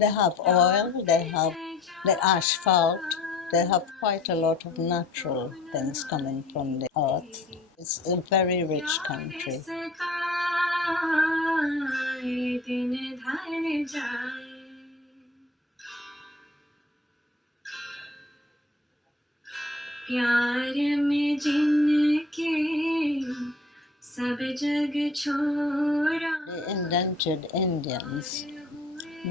They have oil, they have the asphalt, they have quite a lot of natural things coming from the earth. It's a very rich country. The indentured Indians,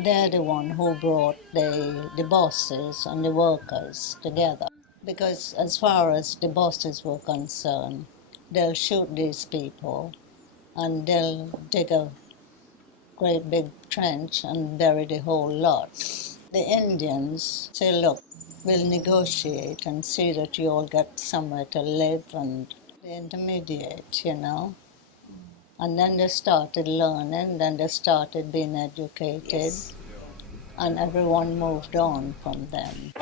they're the one who brought the bosses and the workers together. Because as far as the bosses were concerned, they'll shoot these people and they'll dig a great big trench and bury the whole lot. The Indians say, look, we'll negotiate and see that you all get somewhere to live, and they intermediate, you know. And then they started learning, then they started being educated, yes. And everyone moved on from them.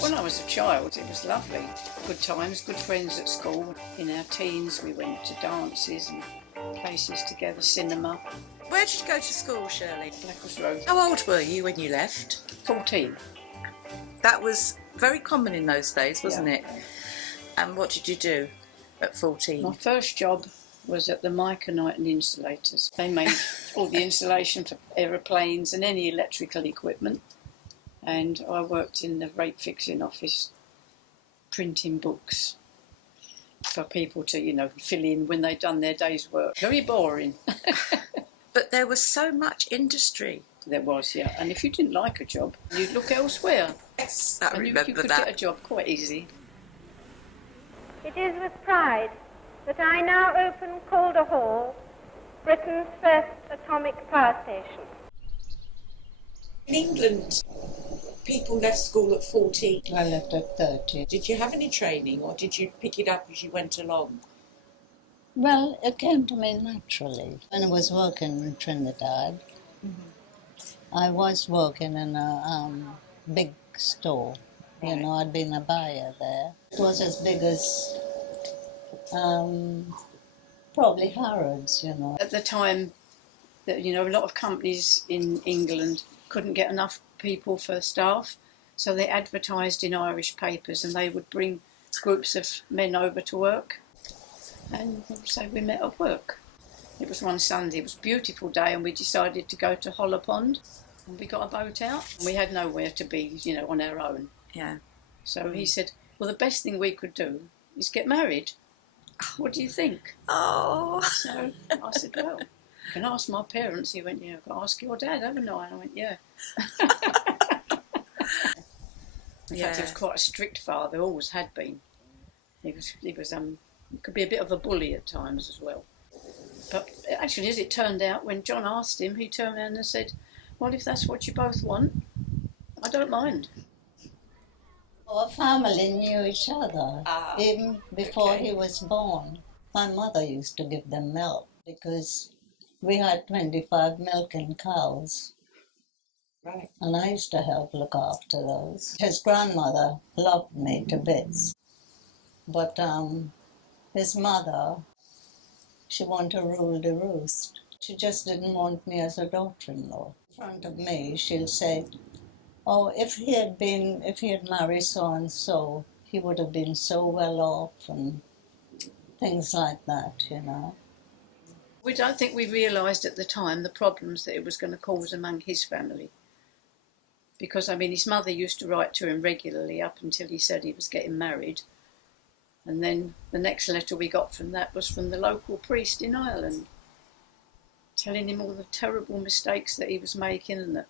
When I was a child, it was lovely. Good times, good friends at school. In our teens, we went to dances and places together, cinema. Where did you go to school, Shirley? Blackhouse Road. How old were you when you left? 14. That was very common in those days, wasn't Yeah. it? And what did you do at 14? My first job was at the Myconite and Insulators. They made all the insulation for aeroplanes and any electrical equipment. And I worked in the rate fixing office, printing books for people to, you know, fill in when they'd done their day's work. Very boring. But there was so much industry. There was, yeah. And if you didn't like a job, you'd look elsewhere. Yes, I and remember you could that. get a job quite easy. It is with pride that I now open Calder Hall, Britain's first atomic power station. In England, people left school at 14. I left at 30. Did you have any training, or did you pick it up as you went along? Well, it came to me naturally. When I was working in Trinidad, I was working in a big store. You know, I'd been a buyer there. It was as big as probably Harrods, you know. At the time, that, you know, a lot of companies in England couldn't get enough people for staff, so they advertised in Irish papers and they would bring groups of men over to work. And so we met at work. It was one Sunday, it was a beautiful day, and we decided to go to Holler Pond. And we got a boat out. We had nowhere to be, you know, on our own. Yeah. So he said, well, the best thing we could do is get married. What do you think? Oh. So I said, well, I can ask my parents. He went, yeah, I've got to ask your dad, haven't I? And I went, yeah. In fact, he was quite a strict father, always had been. He could be a bit of a bully at times as well. But actually, as it turned out, when John asked him, he turned around and said, well, if that's what you both want, I don't mind. Our family knew each other, even before he was born. My mother used to give them milk because we had 25 milking cows. Right. And I used to help look after those. His grandmother loved me to bits. But his mother, she wanted to rule the roost. She just didn't want me as a daughter-in-law. In front of me, she'll say, oh, if he had married so-and-so, he would have been so well off, and things like that, you know. We don't think we realised at the time the problems that it was going to cause among his family. Because, I mean, his mother used to write to him regularly up until he said he was getting married. And then the next letter we got from that was from the local priest in Ireland, telling him all the terrible mistakes that he was making, and that,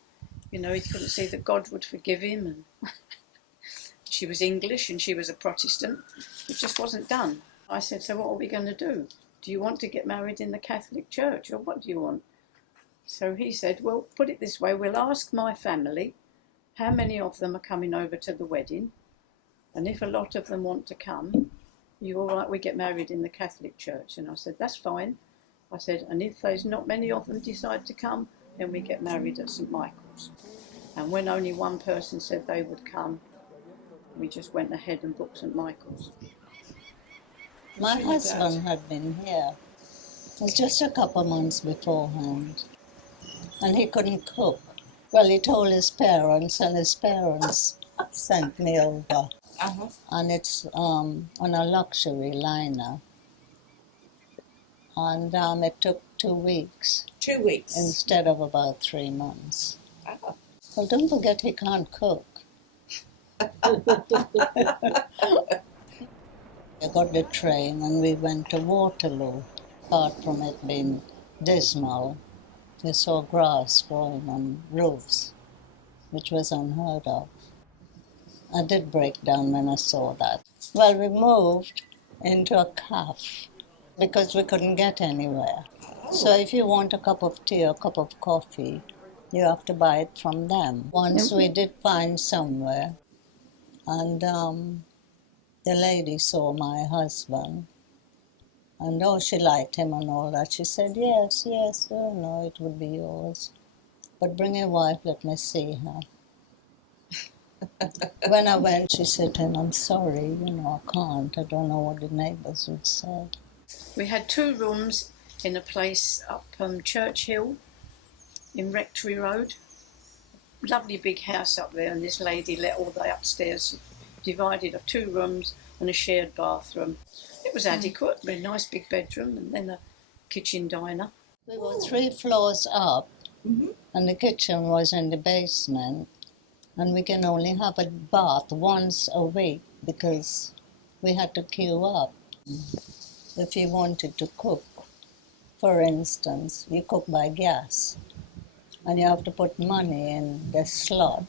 you know, he couldn't see that God would forgive him. And she was English and she was a Protestant. It just wasn't done. I said, so what are we going to do? Do you want to get married in the Catholic Church, or what do you want? So he said, well, put it this way, we'll ask my family how many of them are coming over to the wedding, and if a lot of them want to come, you all right, we get married in the Catholic Church? And I said, that's fine. I said, and if there's not many of them decide to come, then we get married at St Michael's. And when only one person said they would come, we just went ahead and booked St Michael's. My husband had been here It was just a couple of months beforehand. And he couldn't cook. Well, he told his parents, and his parents sent me over. Uh-huh. And it's on a luxury liner. And it took 2 weeks 2 weeks. instead of about 3 months. Oh. Well, don't forget he can't cook. I got the train and we went to Waterloo. Apart from it being dismal, we saw grass growing on roofs, which was unheard of. I did break down when I saw that. Well, we moved into a cafe because we couldn't get anywhere. So if you want a cup of tea or a cup of coffee, you have to buy it from them. Once we did find somewhere, and the lady saw my husband, and she liked him and all that. She said, yes, oh no, it would be yours. But bring your wife, let me see her. When I went, she said to him, I'm sorry, I can't. I don't know what the neighbours would say. We had 2 rooms in a place up Churchill in Rectory Road. Lovely big house up there, and this lady let all the upstairs divided of 2 rooms and a shared bathroom. It was adequate, with a nice big bedroom and then a kitchen diner. We were 3 floors up, and the kitchen was in the basement, and we can only have a bath once a week because we had to queue up. If you wanted to cook, for instance, you cook by gas, and you have to put money in the slot.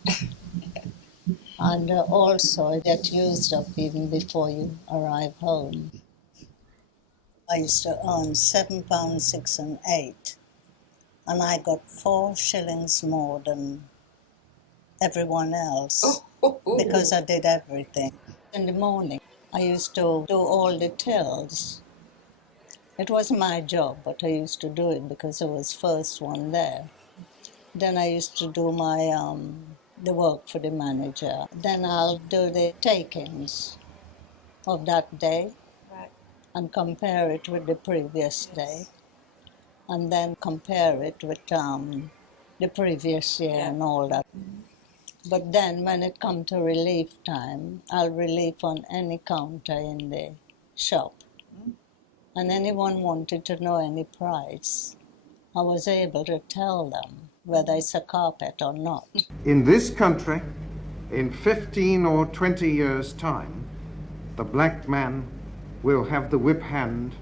And also it gets used up even before you arrive home. I used to earn £7, 6 and 8, and I got 4 shillings more than everyone else because I did everything. In the morning, I used to do all the tills. It wasn't my job, but I used to do it because I was first one there. Then I used to do my the work for the manager. Then I'll do the take-ins of that day and compare it with the previous day, and then compare it with the previous year and all that. But then when it comes to relief time, I'll relieve on any counter in the shop. And anyone wanted to know any price, I was able to tell them whether it's a carpet or not. In this country, in 15 or 20 years' time, the black man will have the whip hand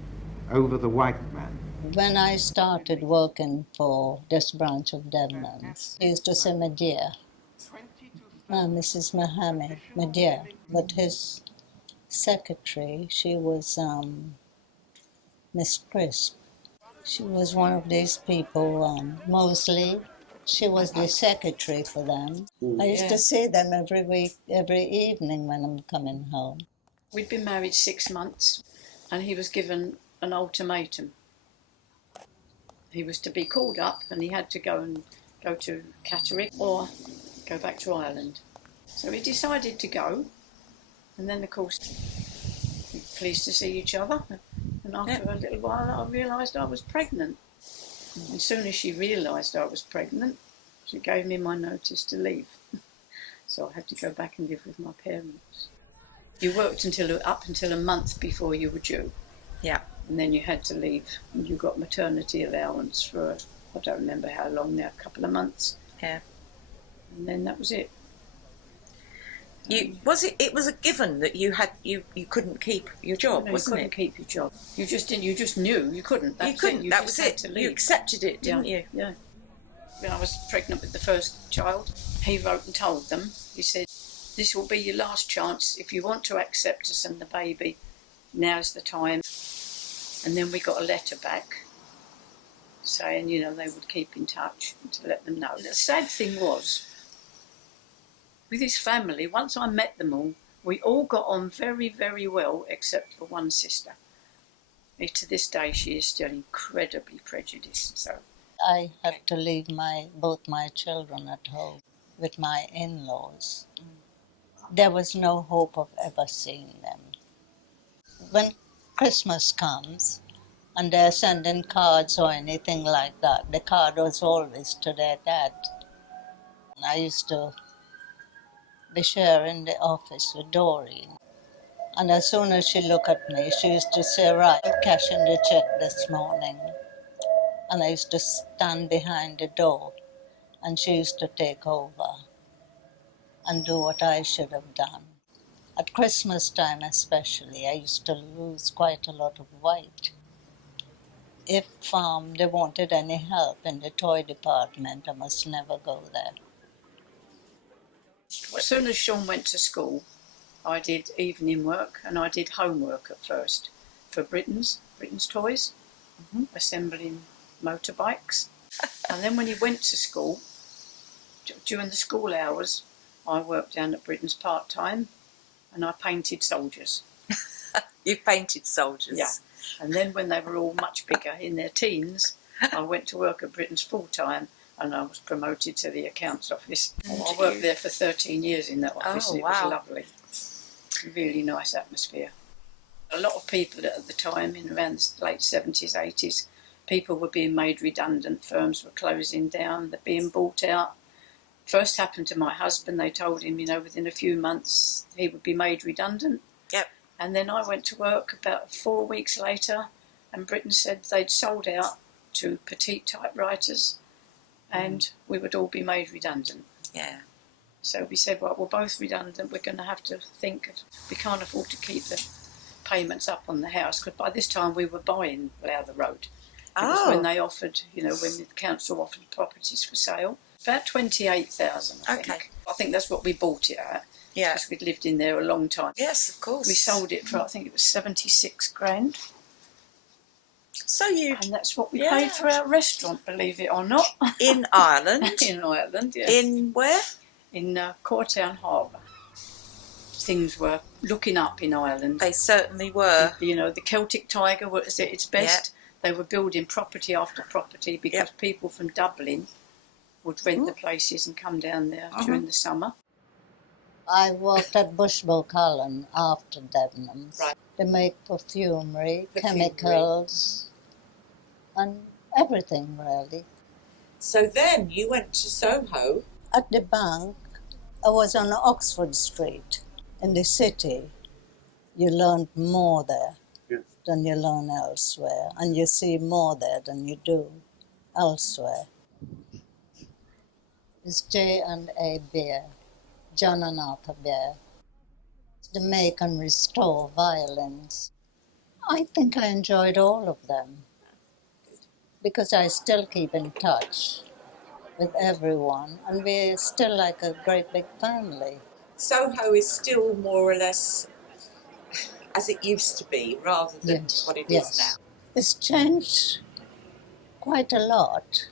over the white man. When I started working for this branch of Devon's, he used to say, my dear, Mrs. Mohammed, my dear. But his secretary, she was Miss Crisp. She was one of these people, mostly. She was the secretary for them. I used to see them every week, every evening when I'm coming home. We'd been married 6 months, and he was given an ultimatum. He was to be called up, and he had to go to Catterick or go back to Ireland. So he decided to go, and then of course we were pleased to see each other. And after a little while, I realised I was pregnant. And as soon as she realised I was pregnant, she gave me my notice to leave. So I had to go back and live with my parents. You worked up until a month before you were due. Yeah. And then you had to leave. And you got maternity allowance for, I don't remember how long now, a couple of months. Yeah. And then that was it. It was a given that you couldn't keep your job, No, wasn't you couldn't keep your job. You just knew you couldn't. You couldn't. That was it. You accepted it, didn't you? Yeah. When I was pregnant with the first child, he wrote and told them. He said, "This will be your last chance. If you want to accept us and the baby, now's the time." And then we got a letter back saying, they would keep in touch to let them know. The sad thing was, with his family, once I met them all, we all got on very, very well, except for one sister. To this day, she is still incredibly prejudiced. So I had to leave both my children at home with my in-laws. There was no hope of ever seeing them. When Christmas comes, and they're sending cards or anything like that. The card was always to their dad. And I used to be sharing the office with Doreen. And as soon as she looked at me, she used to say, right, I'll cash in the check this morning. And I used to stand behind the door, and she used to take over and do what I should have done. At Christmas time especially, I used to lose quite a lot of weight. If they wanted any help in the toy department, I must never go there. As soon as Sean went to school, I did evening work and I did homework at first for Britain's Toys, assembling motorbikes. And then when he went to school, during the school hours, I worked down at Britain's part-time and I painted soldiers. You painted soldiers? Yeah. And then when they were all much bigger, in their teens, I went to work at Britain's full-time and I was promoted to the accounts office. I worked there for 13 years in that office. Oh, and it wow. was lovely. Really nice atmosphere. A lot of people at the time, in around the late 70s, 80s, people were being made redundant, firms were closing down, they're being bought out. First happened to my husband, they told him, within a few months he would be made redundant. Yep. And then I went to work about 4 weeks later and Britain said they'd sold out to petite typewriters and we would all be made redundant. Yeah. So we said, well, we're both redundant, we're going to have to think, we can't afford to keep the payments up on the house, because by this time we were buying Lowther Road. It was when they offered, when the council offered properties for sale. About 28,000, I think. Okay. I think that's what we bought it at. Yeah. Because we'd lived in there a long time. Yes, of course. We sold it for, I think it was 76 grand. So you... And that's what we paid for our restaurant, believe it or not. In Ireland? In Ireland, yes. In where? In Cortown Harbour. Things were looking up in Ireland. They certainly were. The Celtic Tiger was at its best. They were building property after property because people from Dublin would rent the places and come down there during the summer. I worked at Bushbo Cullen after Debenhams. Right. They make perfumery, chemicals, and everything really. So then you went to Soho. At the bank, I was on Oxford Street in the city. You learned more there than you learn elsewhere, and you see more there than you do elsewhere. It's J&A Beer, John and Arthur Beer. They make and restore violins. I think I enjoyed all of them because I still keep in touch with everyone, and we're still like a great big family. Soho is still more or less as it used to be, rather than what it is now. It's changed quite a lot,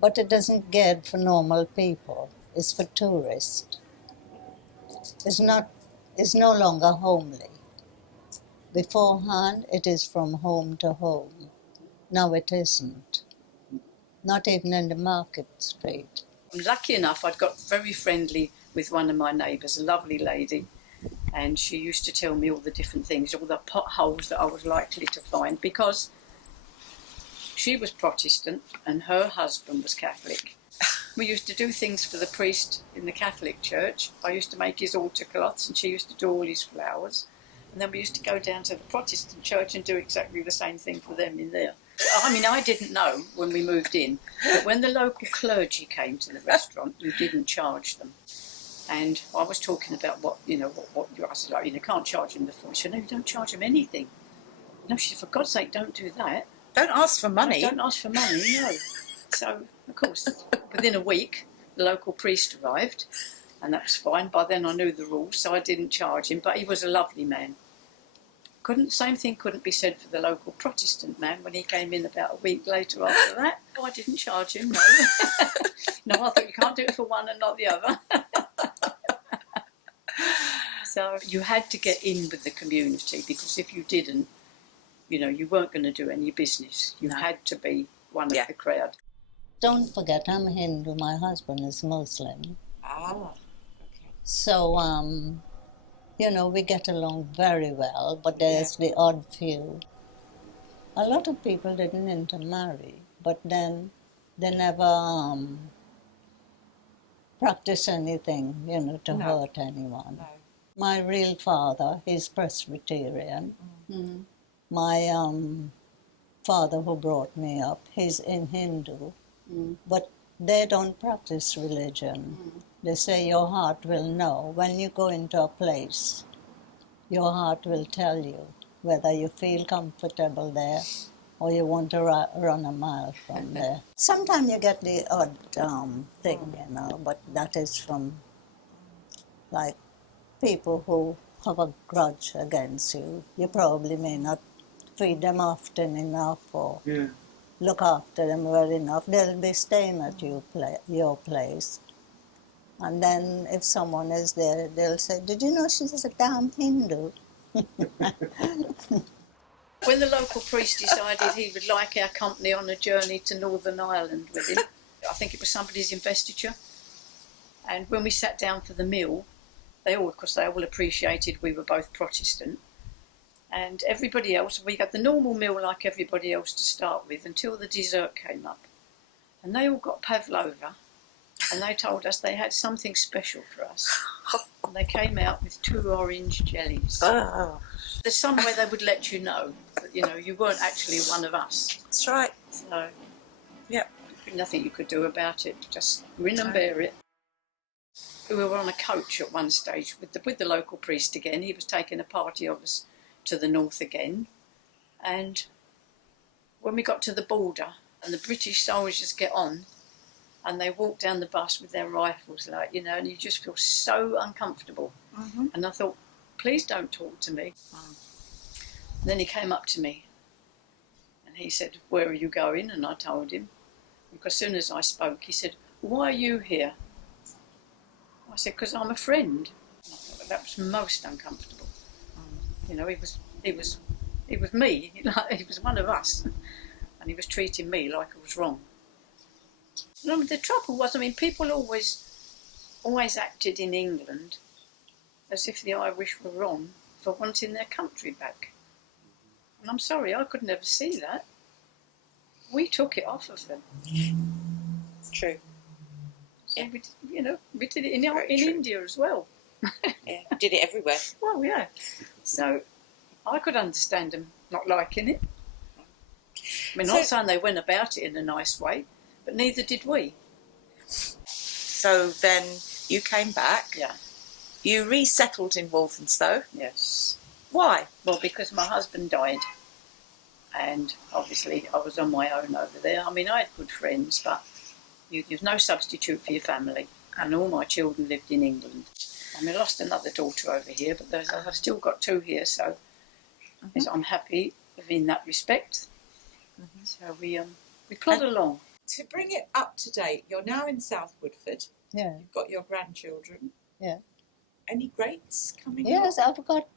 but it doesn't get for normal people. It's for tourists. It's no longer homely. Beforehand, it is from home to home. Now it isn't. Not even in the market street. Lucky enough, I'd got very friendly with one of my neighbours, a lovely lady, and she used to tell me all the different things, all the potholes that I was likely to find, because she was Protestant and her husband was Catholic. We used to do things for the priest in the Catholic church. I used to make his altar cloths and she used to do all his flowers. And then we used to go down to the Protestant church and do exactly the same thing for them in there. I didn't know when we moved in, but when the local clergy came to the restaurant, you didn't charge them. And I was talking about what I said, you can't charge them the full. She said, no, you don't charge them anything. No, she said, for God's sake, don't do that. Don't ask for money. No, don't ask for money, no. So, of course, within a week, the local priest arrived, and that was fine. By then I knew the rules, so I didn't charge him, but he was a lovely man. Same thing couldn't be said for the local Protestant man when he came in about a week later after that. Oh, I didn't charge him, no. No, I thought you can't do it for one and not the other. So you had to get in with the community, because if you didn't, you weren't going to do any business. You had to be one of the crowd. Don't forget, I'm Hindu, my husband is Muslim. Ah, okay. So, we get along very well, but there's the odd few. a lot of people didn't intermarry, but then they never practice anything, to hurt anyone. No. My real father, he's Presbyterian. My father who brought me up, he's in Hindu, but they don't practice religion. They say your heart will know. When you go into a place, your heart will tell you whether you feel comfortable there or you want to run a mile from there. Sometimes you get the odd thing, but that is from, like, people who have a grudge against you. You probably may not feed them often enough or look after them well enough. They'll be staying at your place. And then if someone is there, they'll say, did you know she's a damn Hindu? When the local priest decided he would like our company on a journey to Northern Ireland with him, I think it was somebody's investiture, and when we sat down for the meal, they all appreciated we were both Protestant, and everybody else, we had the normal meal like everybody else to start with until the dessert came up, and they all got pavlova, and they told us they had something special for us, and they came out with 2 orange jellies. Oh. There's some way they would let you know that, you weren't actually one of us. That's right. So, Yep. nothing you could do about it, just grin and bear it. We were on a coach at one stage with the local priest again. He was taking a party of us to the north again. And when we got to the border and the British soldiers get on and they walk down the bus with their rifles, and you just feel so uncomfortable. And I thought, please don't talk to me. And then he came up to me and he said, where are you going? And I told him. Because as soon as I spoke, he said, why are you here? I said, because I'm a friend. That was most uncomfortable. He was me. He was one of us. And he was treating me like I was wrong. The trouble was, people always acted in England as if the Irish were wrong for wanting their country back. And I'm sorry, I could never see that. We took it off of them. True. So we did it in India as well. Yeah, did it everywhere. Well, yeah. So I could understand them not liking it. Not saying they went about it in a nice way, but neither did we. So then you came back. Yeah. You resettled in Walthamstow. Yes. Why? Well, because my husband died. And obviously I was on my own over there. I had good friends, but there's no substitute for your family. And all my children lived in England. I lost another daughter over here, but I've still got 2 here, so I'm happy in that respect. So we plod along. To bring it up to date, you're now in South Woodford. Yeah. You've got your grandchildren. Yeah. Any greats coming Yes, up? I've got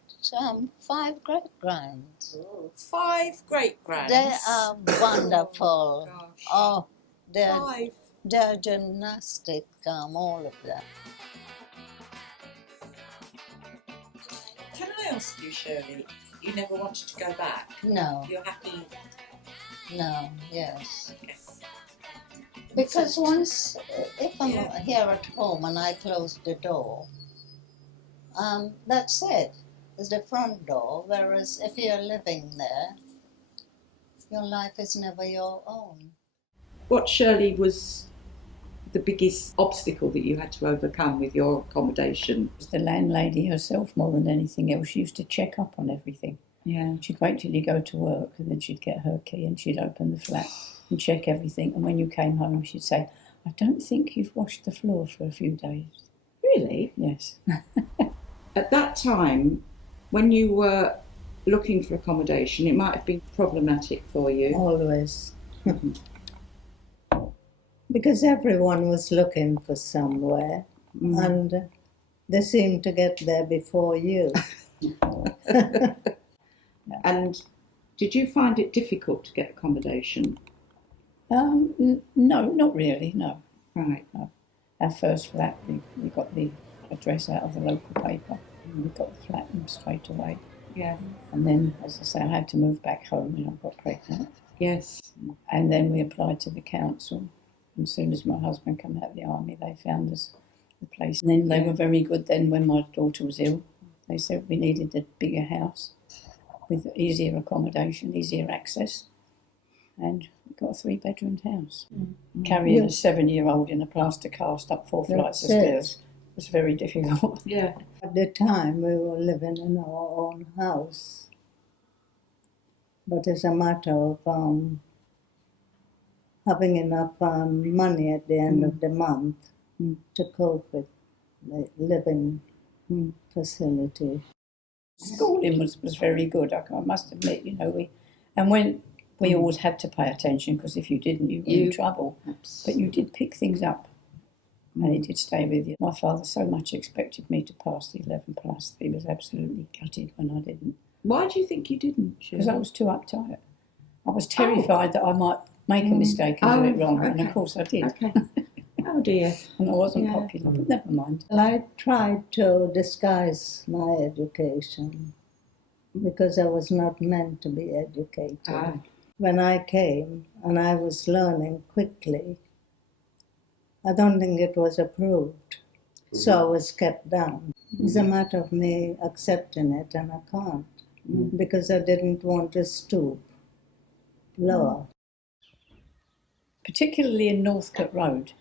5 great-grands. 5 great-grands? They are wonderful. Gosh. They're gymnastic, all of them. Can I ask you, Shirley, you never wanted to go back? No. You're happy? No, yes. Okay. Because once, if I'm here at home and I close the door, that's it. It's the front door. Whereas if you're living there, your life is never your own. What, Shirley, was the biggest obstacle that you had to overcome with your accommodation? The landlady herself, more than anything else, she used to check up on everything. Yeah. She'd wait till you go to work and then she'd get her key and she'd open the flat and check everything. And when you came home, she'd say, I don't think you've washed the floor for a few days. Really? Yes. At that time, when you were looking for accommodation, it might have been problematic for you. Always. Because everyone was looking for somewhere and they seemed to get there before you. And did you find it difficult to get accommodation? No, not really, no. Right. No. Our first flat, we got the address out of the local paper and we got the flat straight away. Yeah. And then, as I say, I had to move back home when I got pregnant. Yes. And then we applied to the council. And as soon as my husband came out of the army, they found us the place. And then they were very good then when my daughter was ill. They said we needed a bigger house with easier accommodation, easier access. And we got a 3-bedroom house. Carrying a 7-year-old in a plaster cast up 4 flights of stairs was very difficult. Yeah. At the time, we were living in our own house. But it's a matter of having enough money at the end of the month to cope with the living facility. Schooling was very good, I must admit, you know. We always had to pay attention, because if you didn't, you were in trouble. But you did pick things up, and it did stay with you. My father so much expected me to pass the 11 plus, he was absolutely gutted when I didn't. Why do you think you didn't? Because I was too uptight. I was terrified that I might make a mistake and do it wrong, and of course I did. Okay. Oh dear. And I wasn't popular, but never mind. Well, I tried to disguise my education because I was not meant to be educated. When I came and I was learning quickly, I don't think it was approved. So I was kept down. It's a matter of me accepting it, and I can't because I didn't want to stoop lower. Particularly in Northcote Road,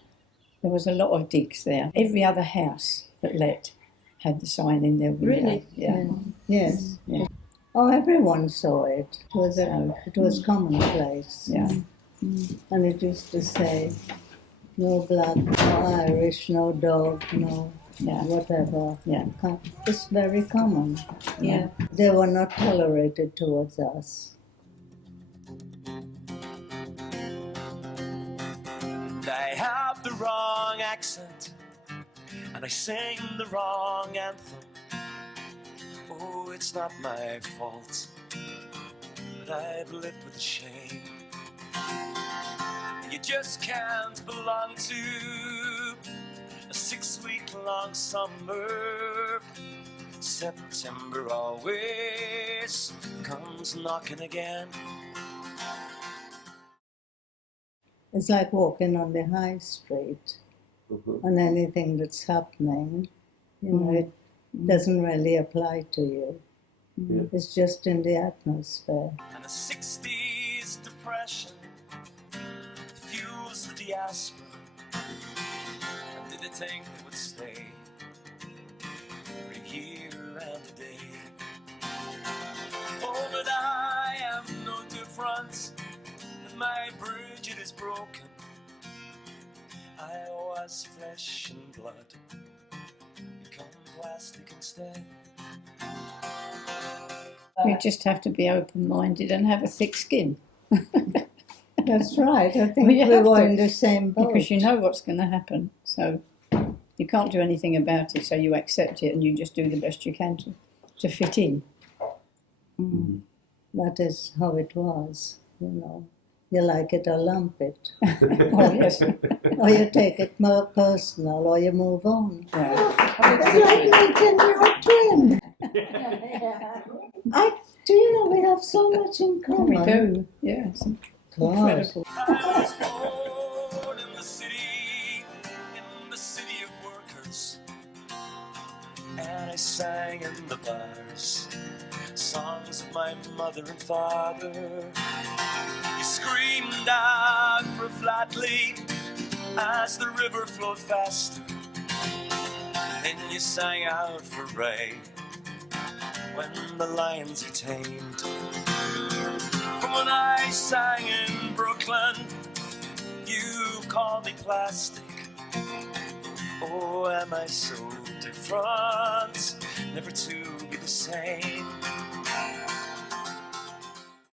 there was a lot of digs there. Every other house that let had the sign in their window. Really? Yeah. Yes. Yeah. Oh, everyone saw it. It was commonplace. Yeah. And it used to say, no black, no Irish, no dog, no whatever. Yeah. It's very common. Yeah. They were not tolerated towards us. I have the wrong accent, and I sing the wrong anthem. Oh, it's not my fault, but I've lived with the shame. You just can't belong to a 6-week-long summer. September always comes knocking again. It's like walking on the high street, and anything that's happening, you know, it doesn't really apply to you. It's just in the atmosphere. And the 60s depression fuels the diaspora. And did they think they would stay for a year and a day? Oh, but I am no different. My bridge it is broken. I was flesh and blood, become plastic instead. We just have to be open-minded and have a thick skin. That's right. I think Well, we were in the same boat. Because you know what's going to happen. So you can't do anything about it, so you accept it and you just do the best you can to fit in. That is how it was, you know. You like it or lump it. Oh, yes. Or you take it more personal, or you move on. Yeah. It's like making your twin. Do you know we have so much in common? We do, yeah. It's incredible. I was born in the city of workers, and I sang in the bars songs of my mother and father. You screamed out for flatly as the river flowed faster, and you sang out for rain when the lions are tamed. But when I sang in Brooklyn, you called me plastic. Oh, am I so different, never to be the same?